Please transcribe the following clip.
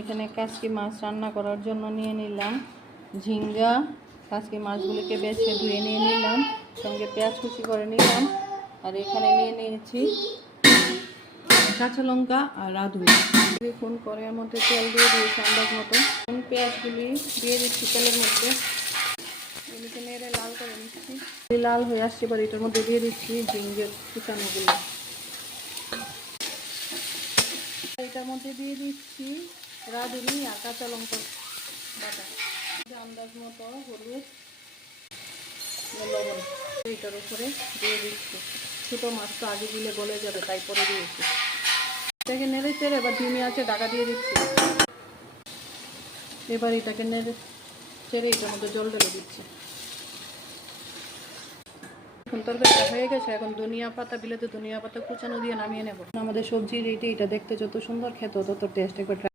এখানে কাচকি মাছ রান্না করার জন্য নিয়ে নিলাম ঝিঙ্গা। কাচকি মাছগুলিকে বেছে ধুয়ে নিয়ে নিলাম, সঙ্গে পেঁয়াজ কুচি করে নিলাম। আর এখানে নিয়ে নিয়েছি কাঁচা লঙ্কা আর রাঁধুনি। দেখুন কড়াইয়ের মধ্যে তেল দিয়ে দিয়েছি আন্দাজ মতো। পেঁয়াজগুলি দিয়ে দিচ্ছি তেলের মধ্যে, এগুলিকে নেড়ে লাল করে নিচ্ছি। লাল হয়ে আসছে, এবার এটার মধ্যে দিয়ে দিচ্ছি ঝিঙ্গের কুচানোগুলো। এটার মধ্যে দিয়ে দিচ্ছি রাঁধুনি আর কাঁচা লঙ্কা বাটা, আন্দাজ মতো হলুদ, লবণ এটার উপরে দিয়ে দিচ্ছি। ছোটো মাছটা আগে দিলে গলে যাবে, তাই পরে দিয়েছি। এটাকে নেড়ে চেড়ে এবার ডিমে আছে ঢাকা দিয়ে দিচ্ছি। এবার এটাকে নেড়ে চেড়ে এটার মধ্যে জল ঢেলে দিচ্ছি। এখন তরকারিটা হয়ে গেছে, এখন ধনিয়া পাতা, বিলেতে ধনিয়া পাতা কুচানো দিয়ে নামিয়ে নেব। আমাদের সবজি রেডি। এটা দেখতে যত সুন্দর, খেতে তত টেস্ট। একবার